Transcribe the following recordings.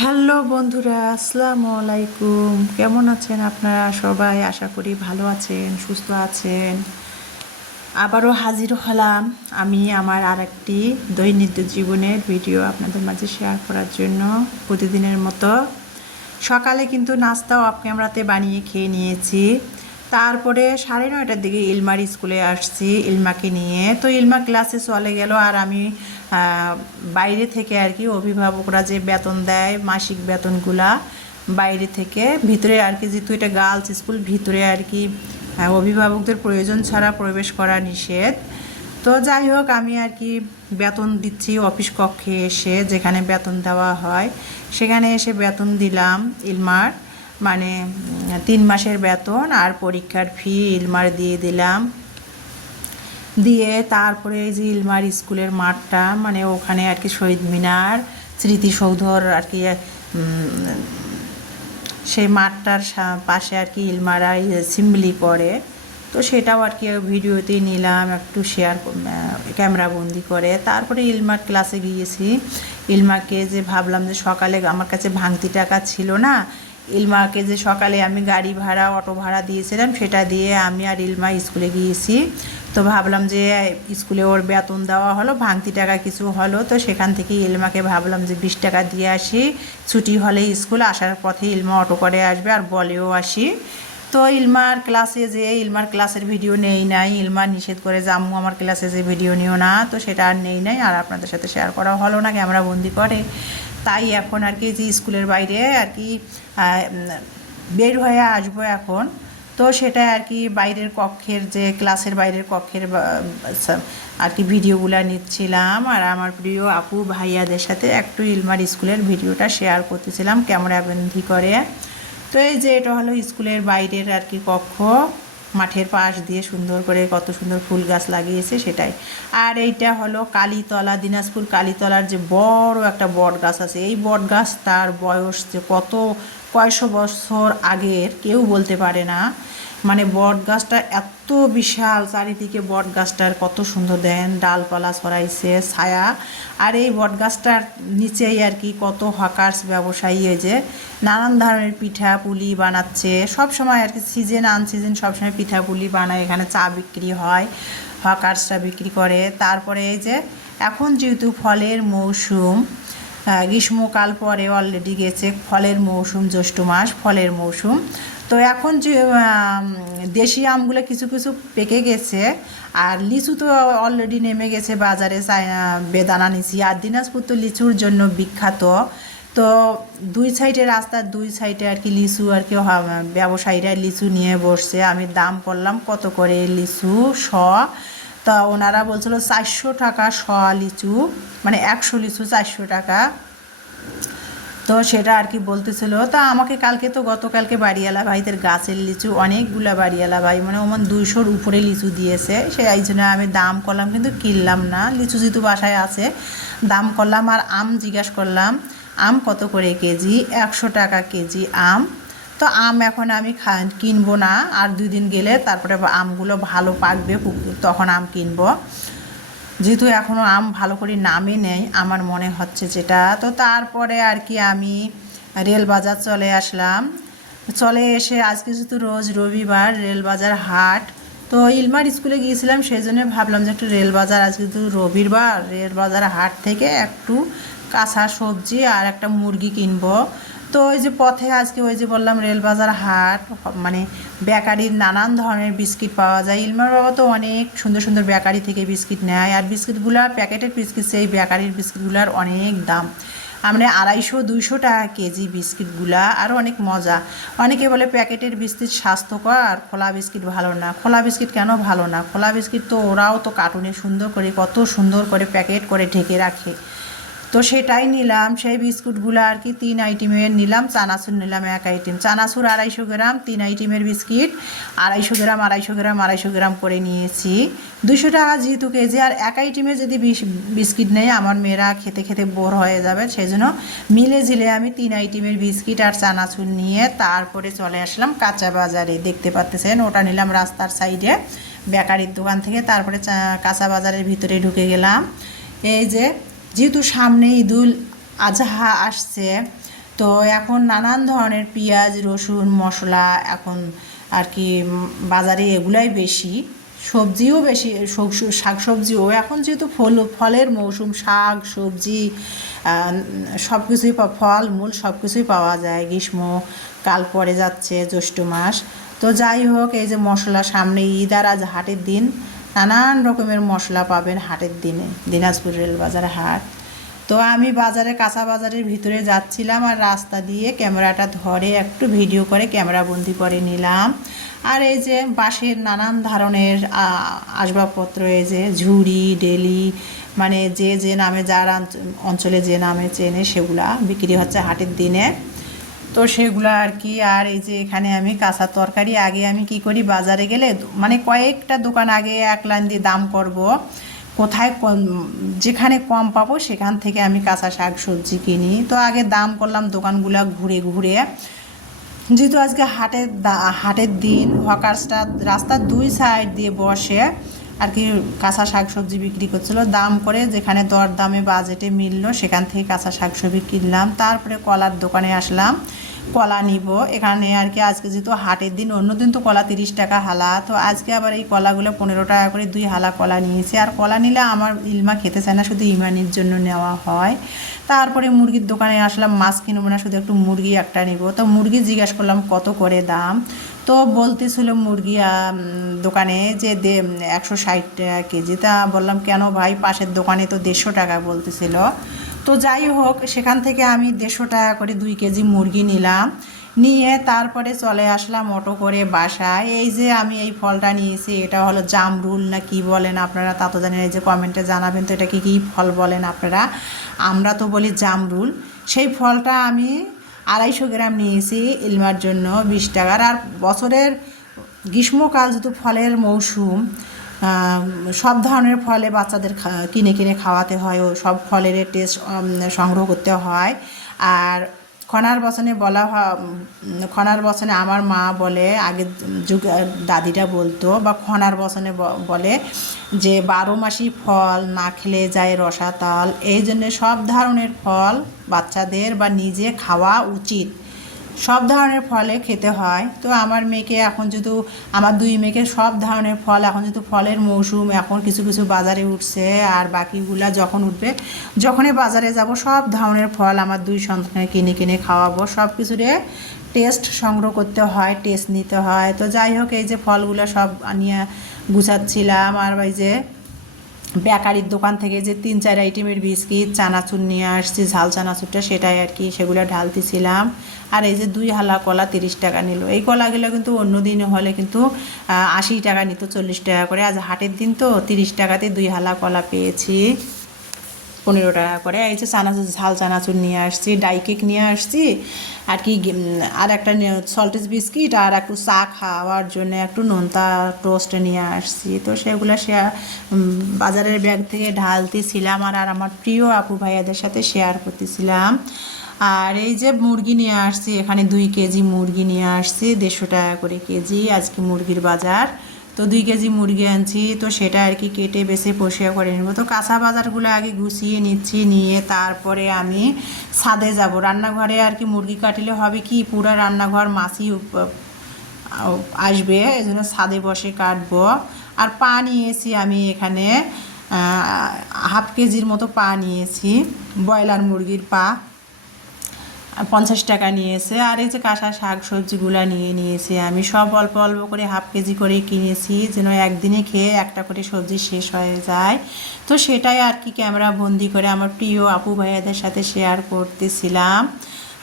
Hello বন্ধুরা, আসসালামু আলাইকুম। কেমন আছেন আপনারা সবাই? আশা করি ভালো আছেন, সুস্থ আছেন। আবারও হাজির হলাম আমি আমার আরেকটি দৈনন্দিন জীবনের ভিডিও আপনাদের মাঝে শেয়ার করার জন্য। প্রতিদিনের মতো সকালে কিন্তু নাস্তা অফ ক্যামেরাতে বানিয়ে খেয়ে নিয়েছি। তারপরে 9:30টার দিকে ইলমার স্কুলে আসছি ইলমাকে নিয়ে। তো ইলমা ক্লাসে চলে গেল আর আমি বাইরে থেকে আর কি অভিভাবকরা যে বেতন দেয় মাসিক বেতনগুলা বাইরে থেকে ভিতরে আর কি, যেহেতু এটা গার্লস স্কুল, ভিতরে আর কি অভিভাবকদের প্রয়োজন ছাড়া প্রবেশ করা নিষেধ। তো যাই হোক, আমি আর কি বেতন দিচ্ছি অফিস কক্ষে এসে, যেখানে বেতন দেওয়া হয় সেখানে এসে বেতন দিলাম ইলমার, মানে 3 মাসের বেতন আর পরীক্ষার ফি ইলমার দিয়ে দিলাম। দিয়ে তারপরে এই যে ইলমার স্কুলের মাঠটা, মানে ওখানে আর কি শহীদ মিনার স্মৃতিসৌধর আর কি, সেই মাঠটার পাশে আর কি ইলমারা সিম্বলি করে। তো সেটাও আর কি ভিডিওতে নিলাম একটু শেয়ার, ক্যামেরা বন্দি করে। তারপরে ইলমার ক্লাসে গিয়েছি। ইলমাকে যে ভাবলাম যে সকালে আমার কাছে ভাঙতি টাকা ছিল না, ইলমাকে যে সকালে আমি গাড়ি ভাড়া অটো ভাড়া দিয়েছিলাম সেটা দিয়ে আমি আর ইলমা স্কুলে গিয়েছি। তো ভাবলাম যে স্কুলে ওর বেতন দেওয়া হলো, ভাঙতি টাকা কিছু হলো, তো সেখান থেকে ইলমাকে ভাবলাম যে 20 টাকা দিয়ে আসি, ছুটি হলে স্কুল আসার পথে ইলমা অটো করে আসবে আর বলেও আসি। তো ইলমার ক্লাসে যে ইলমার ক্লাসের ভিডিও নেই নাই, ইলমা নিষেধ করে যে আম্মু আমার ক্লাসে যে ভিডিও নিও না, তো সেটা আর নেই নাই, আর আপনাদের সাথে শেয়ার করা হলো না, ক্যামেরা বন্দি করে। তাই এখন আর কি যে স্কুলের বাইরে আর কি বের হয়ে আসবো এখন। তো সেটা আর কি বাইরের কক্ষের, যে ক্লাসের বাইরের কক্ষের আর কি ভিডিওগুলো নিচ্ছিলাম, আর আমার প্রিয় আপু ভাইয়াদের সাথে একটু ইলমার স্কুলের ভিডিওটা শেয়ার করতেছিলাম ক্যামেরা বন্দি করে। তো এই যে এটা হলো স্কুলের বাইরের আর কি কক্ষ, মাঠের পাশ দিয়ে সুন্দর করে কত সুন্দর ফুল গাছ লাগিয়েছে সেটাই। আর এইটা হলো কালীতলা, দিনাজপুর কালীতলার যে বড় একটা বট গাছ আছে, এই বট গাছ তার বয়স যে কত কয়শো বছর আগের কেউ বলতে পারে না। মানে বট গাছটা এত বিশাল, চারিদিকে বট গাছটার কত সুন্দর দেন ডালপালা ছড়াইছে ছায়া। আর এই বট গাছটার নিচেই আর কি কত হকার্স ব্যবসায়ী যে নানান ধরনের পিঠা পুলি বানাচ্ছে সব সময় আর কি, সিজন আনসিজন সবসময় পিঠা পুলি বানায়, এখানে চা বিক্রি হয়, হকার্সটা বিক্রি করে। তারপরে এই যে এখন যেহেতু ফলের মৌসুম, গ্রীষ্মকাল পরে অলরেডি গেছে, ফলের মৌসুম, জ্যৈষ্ঠ মাস ফলের মৌসুম। তো এখন যে দেশি আমগুলো কিছু কিছু পেকে গেছে, আর লিচু তো অলরেডি নেমে গেছে বাজারে, বেদানা নিচি। আর দিনাজপুর তো লিচুর জন্য বিখ্যাত। তো দুই সাইডে, রাস্তার দুই সাইডে আর কি লিচু আর কি ব্যবসায়ীরা লিচু নিয়ে বসছে। আমি দাম করলাম কত করে লিচু শ, তা ওনারা বলছিল 400 টাকা শ লিচু, মানে 100 লিচু 400 টাকা। তো সেটা আর কি বলতেছিল। তা আমাকে কালকে, তো গতকালকে বাড়িওয়ালা ভাইদের গাছের লিচু অনেকগুলা, বাড়িওয়ালা ভাই মানে ওমন 200-র উপরে লিচু দিয়েছে, সেই জন্য আমি দাম করলাম কিন্তু কিনলাম না। লিচু যেহেতু বাসায় আছে দাম করলাম। আর আম জিজ্ঞাসা করলাম আম কত করে কেজি, 100 টাকা কেজি আম। তো আম এখন আমি কিনবো না, আর 2 দিন গেলে তারপরে আমগুলো ভালো পাকবে তখন আম কিনবো, যেহেতু এখনও আম ভালো করে নামে নেই আমার মনে হচ্ছে যেটা। তো তারপরে আর কি আমি রেলবাজার চলে আসলাম। চলে এসে আজকে যেহেতু রোজ রবিবার রেলবাজার হাট, তো ইলমার স্কুলে গিয়েছিলাম সেই জন্য ভাবলাম যে একটু রেলবাজার, আজকে তো রবিবার রেলবাজার হাট থেকে একটু কাঁচা সবজি আর একটা মুরগি কিনবো। তো ওই যে পথে আজকে ওই যে বললাম রেলবাজার হাট, মানে বেকারির নানান ধরনের বিস্কিট পাওয়া যায়। ইলমার বাবা তো অনেক সুন্দর সুন্দর বেকারি থেকে বিস্কিট নেয়, আর বিস্কিটগুলো প্যাকেটের বিস্কিট, সেই বেকারির বিস্কিটগুলোর অনেক দাম, মানে 250-200 টাকা কেজি বিস্কিটগুলা, আরও অনেক মজা। অনেকে বলে প্যাকেটের বিস্কিট স্বাস্থ্যকর আর খোলা বিস্কিট ভালো না। খোলা বিস্কিট কেন ভালো না? খোলা বিস্কিট তো ওরাও তো কার্টুনে সুন্দর করে কত সুন্দর করে প্যাকেট করে ঢেকে রাখে। তো সেটাই নিলাম, সেই বিস্কুটগুলো আর কি 3 আইটেমের নিলাম। চানাচুর নিলাম 1 আইটেম, চানাচুর 250 গ্রাম, 3 আইটেমের বিস্কিট 250 গ্রাম 250 গ্রাম 250 গ্রাম করে নিয়েছি। 200 টাকা যেহেতু কেজি, আর 1 আইটেমে যদি বিস্কিট নেই আমার মেয়েরা খেতে খেতে বোর হয়ে যাবে, সেই জন্য মিলে ঝিলে আমি 3 আইটেমের বিস্কিট আর চানাচুর নিয়ে তারপরে চলে আসলাম কাঁচা বাজারে। দেখতে পাচ্ছেন ওটা নিলাম রাস্তার সাইডে বেকারির দোকান থেকে। তারপরে কাঁচা বাজারের ভিতরে ঢুকে গেলাম। এই যে যেহেতু সামনে ঈদুল আজহা আসছে, তো এখন নানান ধরনের পেঁয়াজ রসুন মশলা এখন আর কি বাজারে এগুলাই বেশি, সবজিও বেশি, শাক সবজিও এখন যেহেতু ফলের মৌসুম, শাক সবজি সব কিছুই ফল মূল সব কিছুই পাওয়া যায়। গ্রীষ্মকাল পড়ে যাচ্ছে, জ্যৈষ্ঠ মাস। তো যাই হোক, এই যে মশলা সামনে ঈদ আর আজ হাটের দিন, নানান রকমের মশলা পাবেন হাটের দিনে, দিনাজপুর রেলবাজার হাট। তো আমি বাজারে কাঁচা বাজারের ভিতরে যাচ্ছিলাম আর রাস্তা দিয়ে ক্যামেরাটা ধরে একটু ভিডিও করে ক্যামেরা বন্দি করে নিলাম। আর এই যে বাঁশের নানান ধরনের আসবাবপত্র, এই যে ঝুড়ি ডেলি, মানে যে যে নামে যার অঞ্চলে যে নামে চেনে সেগুলা বিক্রি হচ্ছে হাটের দিনে। তো সেগুলো আর কি। আর এই যে এখানে আমি কাঁচা তরকারি, আগে আমি কি করি বাজারে গেলে মানে কয়েকটা দোকান আগে এক লাইন দিয়ে দাম করব, কোথায় যেখানে কম পাবো সেখান থেকে আমি কাঁচা শাক সবজি কিনি। তো আগে দাম করলাম দোকানগুলো ঘুরে ঘুরে, যেহেতু আজকে হাটের দিন, হকার্সটা রাস্তার দুই সাইড দিয়ে বসে আর কি কাঁচা শাক সবজি বিক্রি করছিল। দাম করে যেখানে দর দামে বাজেটে মিললো সেখান থেকে কাঁচা শাক সবজি কিনলাম। তারপরে কলার দোকানে আসলাম, কলা নিব এখানে আর কি। আজকে যেহেতু হাটের দিন, অন্যদিন তো কলা 30 টাকা হালা, তো আজকে আবার এই কলাগুলো 15 টাকা করে 2 হালা কলা নিয়েছি। আর কলা নিলে আমার ইলমা খেতে চায় না, শুধু ইমানির জন্য নেওয়া হয়। তারপরে মুরগির দোকানে আসলাম, মাছ কিনবো না, শুধু একটু মুরগি একটা নিব। তো মুরগি জিজ্ঞেস করলাম কত করে দাম, তো বলতেছিল মুরগি দোকানে যে 160 টাকা কেজি। তা বললাম কেন ভাই, পাশের দোকানে তো 150 টাকা বলতেছিল। তো যাই হোক, সেখান থেকে আমি 150 টাকা করে 2 কেজি মুরগি নিলাম, নিয়ে তারপরে চলে আসলাম অটো করে বাসায়। এই যে আমি এই ফলটা নিয়েছি, এটা হলো জামরুল না কি বলেন আপনারা, তা তো জানেন। এই যে কমেন্টে জানাবেন তো এটা কী ফল বলেন আপনারা, আমরা তো বলি জামরুল। সেই ফলটা আমি 250 গ্রাম নিয়েছি ইলমার জন্য 20 টাকার। আর বছরের গ্রীষ্মকাল যেহেতু ফলের মৌসুম, সব ধরনের ফলে বাচ্চাদের কিনে কিনে খাওয়াতে হয়, ও সব ফলের টেস্ট সংগ্রহ করতে হয়। আর খনার বচনে বলা হয়, খনার বচনে আমার মা বলে, আগের যুগ দাদিরা বলতো, বা খনার বচনে বলে যে 12 মাসি ফল না খেলে যায় রসাতল। এই জন্যে সব ধরনের ফল বাচ্চাদের বা নিজে খাওয়া উচিত, সব ধরনের ফলে খেতে হয়। তো আমার মেয়েকে এখন যেহেতু, আমার 2 মেয়েকে সব ধরনের ফল, এখন যেহেতু ফলের মৌসুম, এখন কিছু কিছু বাজারে উঠছে, আর বাকিগুলা যখন উঠবে, যখনই বাজারে যাব সব ধরনের ফল আমার 2 সন্তানকে কিনে কিনে খাওয়াবো। সব কিছুরে টেস্ট সংগ্রহ করতে হয়, টেস্ট নিতে হয়। তো যাই হোক, এই যে ফলগুলো সব নিয়ে গুছাচ্ছিলাম। আর এই যে বেকারির দোকান থেকে যে 3-4 আইটেমের বিস্কিট চানাচুর নিয়ে আসছি, ঝাল চানাচুরটা, সেটাই আর কি, সেগুলো ঢালতেছিলাম। আর এই যে 2 হালা কলা 30 টাকা নিল। এই কলাগুলো কিন্তু অন্য দিনে হলে কিন্তু 80 টাকা নিত, 40 টাকা করে। আজ হাটের দিন তো 30 টাকাতে 2 হালা কলা পেয়েছি 15 টাকা করে। এই যে চানাচুর, ঝাল চানাচুর নিয়ে আসছি, ডাই কেক নিয়ে আসছি আর কি, আর একটা সল্টেজ বিস্কিট, আর একটু চা খাওয়ার জন্য একটু নোনতা টোস্ট নিয়ে আসছি। তো সেগুলো বাজারের ব্যাগ থেকে ঢালতেছিলাম আর আমার প্রিয় আপু ভাইয়াদের সাথে শেয়ার করতেছিলাম। আর এই যে মুরগি নিয়ে আসছি, এখানে 2 কেজি মুরগি নিয়ে আসছি, 150 টাকা করে কেজি আজকে মুরগির বাজার। তো 2 কেজি মুরগি আনছি, তো সেটা আর কি কেটে বেছে পরিষ্কার করে নেব। তো কাঁচা বাজারগুলো আগে গুছিয়ে নিচ্ছি, নিয়ে তারপরে আমি ছাদে যাব রান্নাঘরে। আর কি মুরগি কাটলে হবে কি, পুরো রান্নাঘর মাছি আসবে, এই জন্য ছাদে বসে কাটবো। আর পা নিয়েছি আমি এখানে 1/2 কেজির মতো পা নিয়েছি, ব্রয়লার মুরগির পা, 50 টাকা নিয়েছে। আর এই যে কাঁচা শাক সবজিগুলো নিয়েছি আমি, সব অল্প অল্প করে 1/2 কেজি করে কিনেছি, যেন একদিনে খেয়ে একটা করে সবজি শেষ হয়ে যায়। তো সেটাই আর কি ক্যামেরা বন্দি করে আমার প্রিয় আপু ভাইয়াদের সাথে শেয়ার করতেছিলাম।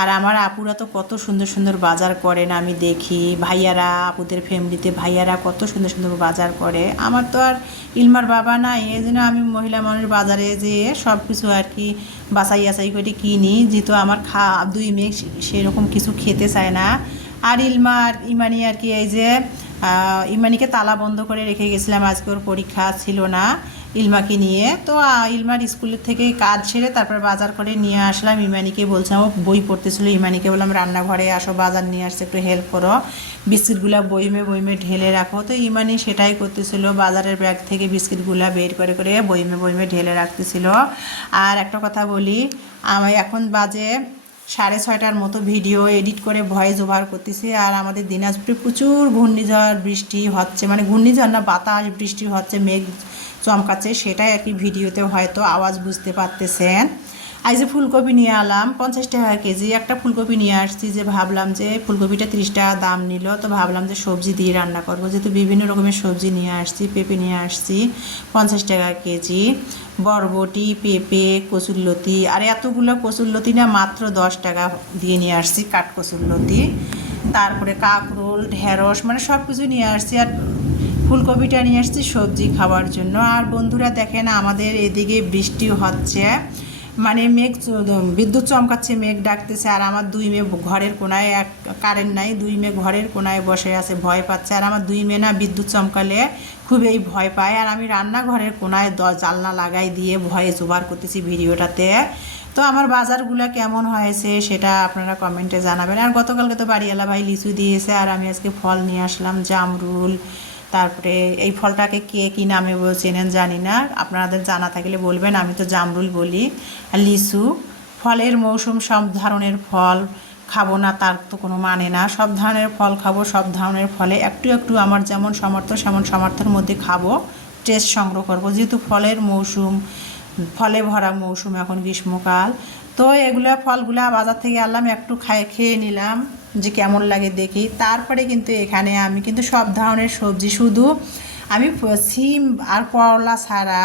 আর আমার আপুরা তো কত সুন্দর সুন্দর বাজার করেন আমি দেখি, ভাইয়ারা, আপুদের ফ্যামিলিতে ভাইয়ারা কত সুন্দর সুন্দর বাজার করে। আমার তো আর ইলমার বাবা নাই, এই জন্য আমি মহিলা মানুষ বাজারে যেয়ে সব কিছু আর কি বাছাই করে কিনি, যেহেতু আমার 2 মেয়ে সেরকম কিছু খেতে চায় না। আর ইমানি আর কি, এই যে ইমানিকে তালা বন্ধ করে রেখে গেছিলাম, আজকে ওর পরীক্ষা ছিল না ইলমাকে নিয়ে। তো ইলমার স্কুলের থেকে কাজ সেরে তারপর বাজার করে নিয়ে আসলাম। ইমানিকে বলছিলাম, ও বই পড়তেছিল, ইমানিকে বললাম রান্নাঘরে আসো, বাজার নিয়ে আসছে, একটু হেল্প করো, বিস্কিটগুলো বইমে ঢেলে রাখো। তো ইমানি সেটাই করতেছিল, বাজারের ব্যাগ থেকে বিস্কিটগুলো বের করে করে বইমে ঢেলে রাখতেছিল। আর একটা কথা বলি, আমার এখন বাজে 6:30টার মতো ভিডিও এডিট করে ভয়েস ওভার করতেছি। আর আমাদের দিনাজপুরে প্রচুর ঘূর্ণিঝড় বৃষ্টি হচ্ছে, মানে ঘূর্ণিঝড় না, বাতাস বৃষ্টি হচ্ছে, মেঘ চমকাচ্ছে, সেটাই আর কি ভিডিওতে হয়তো আওয়াজ বুঝতে পারতেছেন। আজ যে ফুলকপি নিয়ে আলাম 50 টাকা কেজি, একটা ফুলকপি নিয়ে আসছি, যে ভাবলাম যে ফুলকপিটা 30 টাকা দাম নিল, তো ভাবলাম যে সবজি দিয়ে রান্না করবো, যেহেতু বিভিন্ন রকমের সবজি নিয়ে আসছি। পেঁপে নিয়ে আসছি 50 টাকা কেজি, বরবটি, পেঁপে, কচুরলতি, আর এতগুলো কচুরলতি না মাত্র 10 টাকা দিয়ে নিয়ে আসছি, কাঠ কচুরলতি। তারপরে কাঁকরোল, ঢেঁড়স, মানে সব কিছু নিয়ে আসছি। আর ফুলকপিটা নিয়ে আসছি সবজি খাওয়ার জন্য। আর বন্ধুরা দেখেন, আমাদের এদিকে বৃষ্টি হচ্ছে, মানে বিদ্যুৎ চমকাচ্ছে, মেঘ ডাকতেছে। আর আমার 2 মেয়ে ঘরের কোনায়, এক কারেন্ট নাই, 2 মেয়ে ঘরের কোনায় বসে আছে, ভয় পাচ্ছে। আর আমার 2 মেয়ে না বিদ্যুৎ চমকালে খুবই ভয় পায়। আর আমি রান্নাঘরের কোনায় জানলা লাগাই দিয়ে ভয়েস ওভার করতেছি ভিডিওটাতে। তো আমার বাজারগুলো কেমন হয়েছে সেটা আপনারা কমেন্টে জানাবেন। আর গতকালকে তো বাড়িওয়ালা ভাই লিচু দিয়েছে, আর আমি আজকে ফল নিয়ে আসলাম, জামরুল। তারপরে এই ফলটাকে কে কী নামে চেনেন জানি না, আপনাদের জানা থাকলে বলবেন, আমি তো জামরুল বলি। আর লিচু, ফলের মৌসুম, সব ধরনের ফল খাবো না তার তো কোনো মানে না, সব ধরনের ফল খাবো, সব ধরনের ফলে একটু একটু আমার যেমন সামর্থ্য সেমন সামর্থ্যের মধ্যে খাবো, টেস্ট সংগ্রহ করবো, যেহেতু ফলের মৌসুম, ফলে ভরা মৌসুম এখন গ্রীষ্মকাল। তো এগুলো ফলগুলা বাজার থেকে আনলাম, একটু খেয়ে নিলাম যে কেমন লাগে দেখি। তারপরে কিন্তু এখানে আমি কিন্তু সব ধরনের সবজি, শুধু আমি সিম আর করলা ছাড়া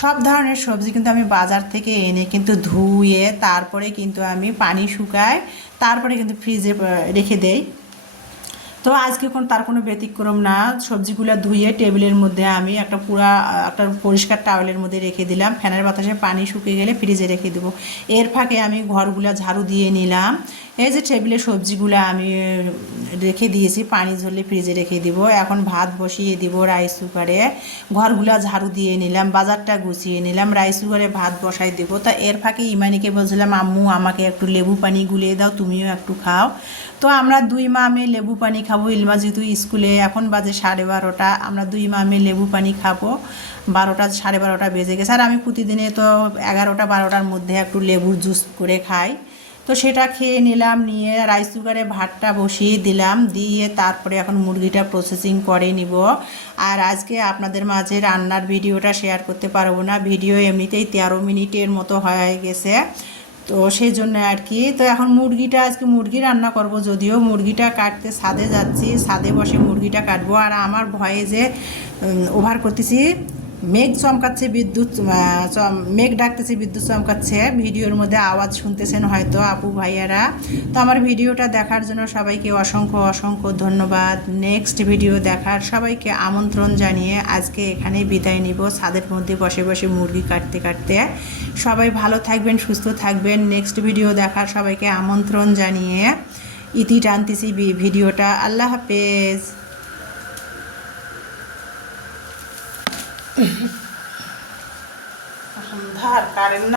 সব ধরনের সবজি কিন্তু আমি বাজার থেকে এনে কিন্তু ধুয়ে তারপরে কিন্তু আমি পানি শুকাই, তারপরে কিন্তু ফ্রিজে রেখে দেই। তো আজকে তার কোনো ব্যতিক্রম না, সবজিগুলো ধুয়ে টেবিলের মধ্যে আমি একটা পরিষ্কার টাওয়েলের মধ্যে রেখে দিলাম, ফ্যানের বাতাসে পানি শুকিয়ে গেলে ফ্রিজে রেখে দেবো। এর ফাঁকে আমি ঘরগুলো ঝাড়ু দিয়ে নিলাম। এই যে টেবিলে সবজিগুলো আমি রেখে দিয়েছি, পানি ঝরলে ফ্রিজে রেখে দিব। এখন ভাত বসিয়ে দিব রাইস কুকারে, ঘরগুলো ঝাড়ু দিয়ে নিলাম, বাজারটা গুছিয়ে নিলাম, রাইস কুকারে ভাত বসাই দেবো। তা এর ফাঁকে ইমানিকে বলছিলাম, আম্মু আমাকে একটু লেবু পানি গুলিয়ে দাও, তুমিও একটু খাও। তো আমরা 2 মা মেয়ে লেবু পানি খাবো, ইলমা যেহেতু স্কুলে, এখন বাজে 12:30, আমরা 2 মা মেয়ে লেবু পানি খাবো। 12টা 12:30 বেজে গেছে। আর আমি প্রতিদিনে তো 11টা 12টার মধ্যে একটু লেবুর জুস করে খাই। তো সেটা খেয়ে নিলাম, নিয়ে রাইস কুকারে ভাতটা বসিয়ে দিলাম, দিয়ে তারপরে এখন মুরগিটা প্রসেসিং করে নিব। আর আজকে আপনাদের মাঝে রান্নার ভিডিওটা শেয়ার করতে পারবো না, ভিডিও এমনিতেই 13 মিনিটের মতো হয়ে গেছে, তো সেই জন্য আর কি। তো এখন আজকে মুরগি রান্না করব, যদিও মুরগিটা কাটতে ছাদে যাচ্ছি, ছাদে বসে মুরগিটা কাটবো। আর আমার ভয়ে যে ওভার করতেছি, মেঘ চমকাচ্ছে, মেঘ ডাকতেছে, বিদ্যুৎ চমকাচ্ছে, ভিডিওর মধ্যে আওয়াজ শুনতেছেন হয়তো আপু ভাইয়ারা। তো আমার ভিডিওটা দেখার জন্য সবাইকে অসংখ্য অসংখ্য ধন্যবাদ। নেক্সট ভিডিও দেখার সবাইকে আমন্ত্রণ জানিয়ে আজকে এখানেই বিদায় নিব, ছাদের মধ্যে বসে বসে মুরগি কাটতে কাটতে। সবাই ভালো থাকবেন, সুস্থ থাকবেন। নেক্সট ভিডিও দেখার সবাইকে আমন্ত্রণ জানিয়ে ইতি টানতেছি ভিডিওটা। আল্লাহ হাফেজ। সন্ধ্যার কারেন্ট